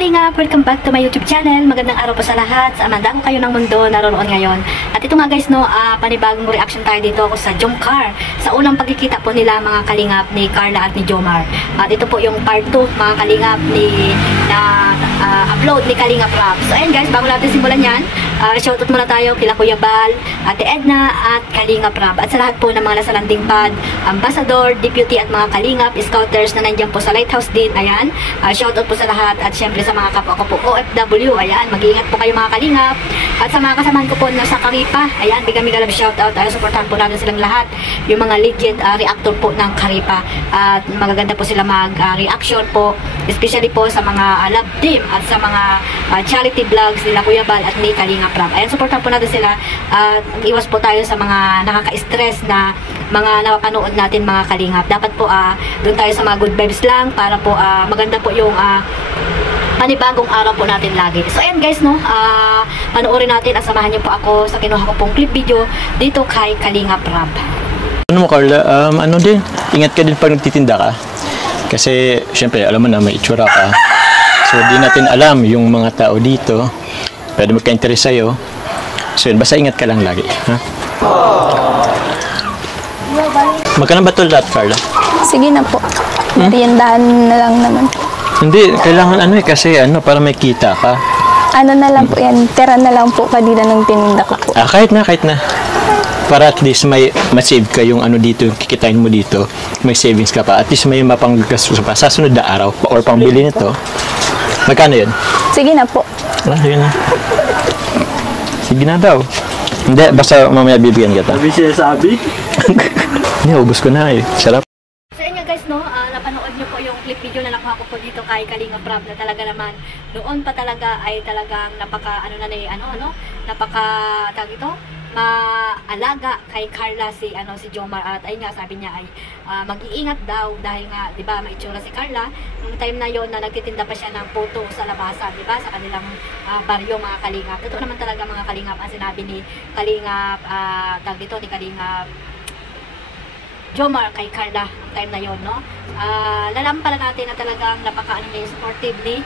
Kalingap! Welcome back to my YouTube channel. Magandang araw po sa lahat. Sa amanda ko kayo ng mundo naroon ngayon. At ito nga guys, no, panibagong reaction tayo dito ako sa Jomcar. Sa unang pagkikita po nila mga Kalingap ni Carla at ni Jomar. At ito po yung part 2 mga Kalingap na upload ni Kalingap Rap. So ayan guys, bago natin simulan yan, shoutout muna tayo kila Kuya Bal, Ate Edna at Kalingap Rap. At sa lahat po ng mga nasa landing pad, ambassador, deputy at mga Kalingap, scouters na nandiyan po sa lighthouse din. Ayan, shoutout po sa lahat at syempre sa mga kapwa ko po OFW. Ayan, mag-iingat po kayo mga Kalingap. At sa mga kasamahan ko po na sa Karipa, ayan, bigami-galab shoutout. Supportahan po natin silang lahat. Yung mga legend reactor po ng Karipa. At magaganda po sila mag-reaction po, especially po sa mga love team at sa mga charity vlogs nila Kuya Bal at ni Kalingap Rap. Ayan, supportahan po natin sila. Iwas po tayo sa mga nakaka-stress na mga napanood natin mga Kalingap. Dapat po doon tayo sa mga good vibes lang para po maganda po yung panibagong araw po natin lagi. So ayan guys, no, panoorin natin at samahan niyo po ako sa kinuha ko pong clip video dito kay Kalingap Rap. Ano mo Carla, ano din, ingat ka din pag nagtitinda ka. Kasi syempre alam mo na may itsura ka. So di natin alam yung mga tao dito. Pwede magka-interest sa'yo. So yun, basta ingat ka lang lagi. Ha? Magkano ba ito lahat, Carla? Sige na po. Meriendahan na lang naman. Hindi, kailangan kasi para may kita ka. Ano na lang po yan, tira na lang po kanina ng tininda ko po. Kahit na. Para at least may ma-save ka yung dito, yung kikitain mo dito. May savings ka pa. At least may mapanggastos pa sa sunod na araw or pangbili nito. Magkano yun? Sige na po. Sige na. Sige na daw. Hindi, basta mamaya bibigyan kita. Sabi siya sabi? Hindi, ubos ko na Sarap. So yun nga guys, no, napanood nyo po yung clip video na nakuha ko po dito kay Kalingap Rap na talaga naman noon pa talaga ay talagang napaka tawag ito, maalaga kay Carla si Jomar. At ayun nga, sabi niya ay mag-iingat daw dahil nga 'di ba maitsura si Carla nung time na yon na nagtitinda pa siya ng puto sa labasan, 'di ba, sa kanilang baryo mga Kalingap. Totoo naman talaga mga Kalingap ang sinabi ni Kalingap tawag dito ni Kalingap Jomar kay Carla ang time na yon, no? Lalam pala natin na talagang supportive ni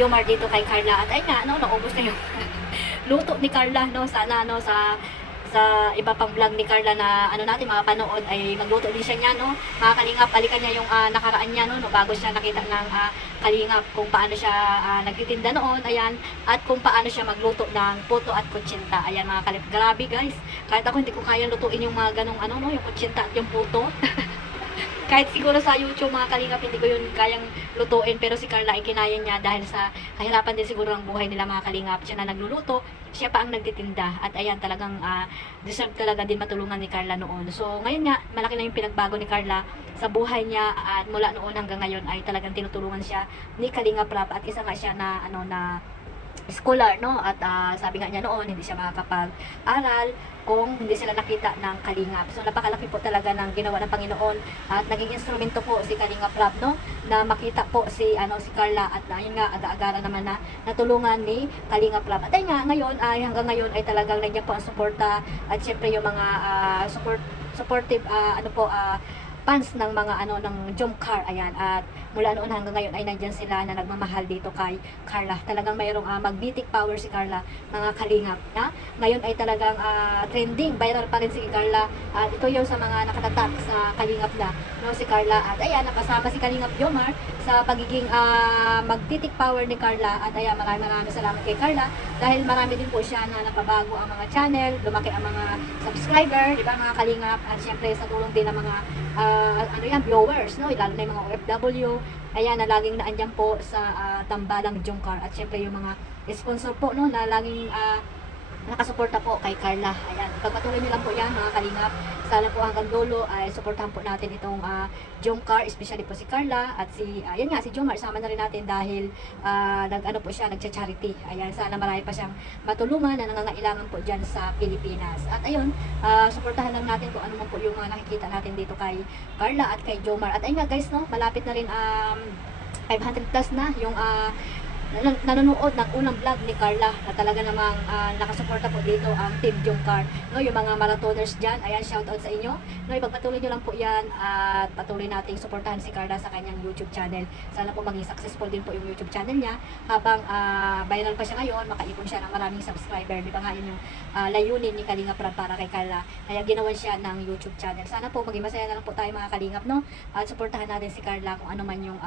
Jomar dito kay Carla. At ayun nga, naubos na yung luto ni Carla, no? Sana sa iba pang vlog ni Carla na natin makapanood ay magluto din siya niya, no? Mga Kalingap, balikan niya yung nakaraan niya, no? Bago siya nakita ng Kalingap kung paano siya nagtitinda noon, ayan, at kung paano siya magluto ng puto at kutsinta. Ayan mga Kalingap, grabe guys, kahit ako hindi ko kaya lutuin yung mga ganong yung kutsinta at yung puto. Kahit siguro sa YouTube mga Kalingap hindi ko yun kayang lutuin, pero si Carla ay kinaya niya dahil sa kahirapan din siguro ng buhay nila mga Kalingap. Siya na nagluluto, siya pa ang nagtitinda. At ayan, talagang deserve talaga din matulungan ni Carla noon. So ngayon nga, malaki na yung pinagbago ni Carla sa buhay niya, at mula noon hanggang ngayon ay talagang tinutulungan siya ni Kalingap Rap. At isa nga siya na na scholar, no? At sabi nga niya noon, hindi siya makakapag-aral kung hindi sila nakita ng Kalingap. So napakalaki po talaga ng ginawa ng Panginoon, at naging instrumento po si Kalingap Rap, no? Na makita po si Carla, at yun nga, aga-agara naman na natulungan ni Kalingap Rap. At ayun nga, ngayon hanggang ngayon ay talagang nandiyan po ang suporta, at syempre yung mga supportive fans ng mga ng Jomcar. Ayan, at mula noon hanggang ngayon ay nandyan sila na nagmamahal dito kay Carla. Talagang mayroong magnetic power si Carla, mga Kalingap, na ngayon ay talagang trending, viral pa rin si Carla. At ito yung sa mga nakatatak sa Kalingap na, no, si Carla. At ayan, nakasama si Kalingap Jomar sa pagiging magnetic power ni Carla. At ayan, maraming salamat kay Carla dahil marami din po siya na napabago ang mga channel, lumaki ang mga subscriber, di ba mga Kalingap, at syempre sa tulong din ng mga viewers, no, lalo na yung mga OFW, ayan, na laging naandyan po sa tambalang Jomcar. At syempre yung mga sponsor po, no, na laging nakasuporta po kay Carla. Ayan, pagpatuloy nyo lang po yan mga Kalingap. Sana po hanggang dulo ay suportahan po natin itong Jomcar, especially po si Carla at si Jomar. Sama na rin natin dahil po siya, nagcha-charity. Ayan, sana marami pa siyang matulungan na nangangailangan po dyan sa Pilipinas. At ayun, suportahan lang natin kung ano man po yung nakikita natin dito kay Carla at kay Jomar. At ayun nga guys, no, malapit na rin 500 plus na yung nanonood ng unang vlog ni Carla na talaga namang nakasuporta po dito ang Team Jungkar. No, yung mga marathoners dyan, ayan, shoutout sa inyo. No, ipagpatuloy nyo lang po yan at patuloy nating suportahan si Carla sa kanyang YouTube channel. Sana po maging successful din po yung YouTube channel niya habang viral pa siya ngayon, makaipon siya ng maraming subscriber. Di ba nga yun yung layunin ni Kalingap Rab para kay Carla. Kaya ginawan siya ng YouTube channel. Sana po maging masaya na lang po tayo mga Kalingap, no? At suportahan natin si Carla kung ano man yung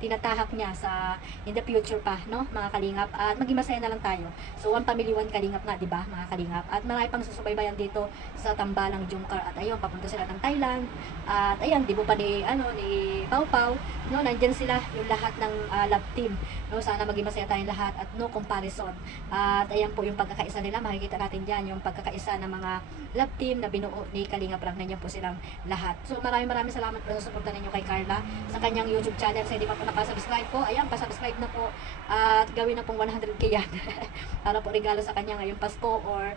tinatahak niya sa in the future pa, no, mga Kalingap, at maging masaya na lang tayo. So, one family, one Kalingap nga, di ba, mga Kalingap? At marami pang susubaybayan dito sa Tambalang Jungkar. At ayun, papunta sila ng Thailand. At ayan, di ba pa ni Pau Pau, no, nandyan sila yung lahat ng love team. No, sana maging masaya tayong lahat at no comparison. At ayan po yung pagkakaisa nila, makikita natin dyan yung pagkakaisa ng mga love team na binuo ni Kalingap Rab. Nandiyan po silang lahat. So, maraming salamat po sa suporta ninyo kay Carla sa kanyang YouTube channel. Sa hindi pa po nakasubscribe po, ayan, pasubscribe na po at gawin na pong 100k yan para po regalo sa kanya ngayong Pasko or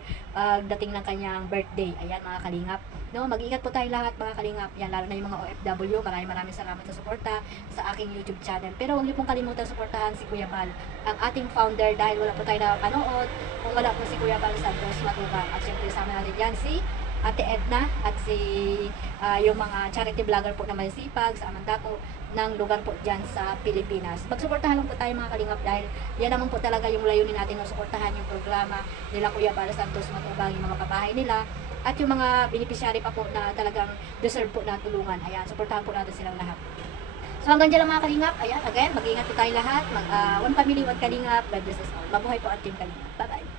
dating ng kanyang birthday. Ayan, mga Kalingap, no, mag-ingat po tayo lahat mga Kalingap, yan, lalo na yung mga OFW. Maraming salamat sa suporta sa aking YouTube channel, pero huwag niyo pong kalimutan suportahan si Kuya Bal, ang ating founder, dahil wala po tayo nakakanood kung wala po si Kuya Bal Santos Matubang. At syempre sama natin yan si Ate Edna at si yung mga charity vlogger po na masipag sa Amandako ng lugar po dyan sa Pilipinas. Magsuportahan lang po tayo mga Kalingap, dahil yan naman po talaga yung layunin natin na suportahan yung programa nila Kuya Bal Santos Matubang, yung mga kabahay nila at yung mga beneficiary pa po na talagang deserve po na tulungan. Ayan, suportahan po natin silang lahat. So hanggang dyan lang mga Kalingap. Ayan, again, mag-iingat po tayo lahat. One family, one Kalingap. God bless us all. Mabuhay po ang Team Kalingap. Bye-bye.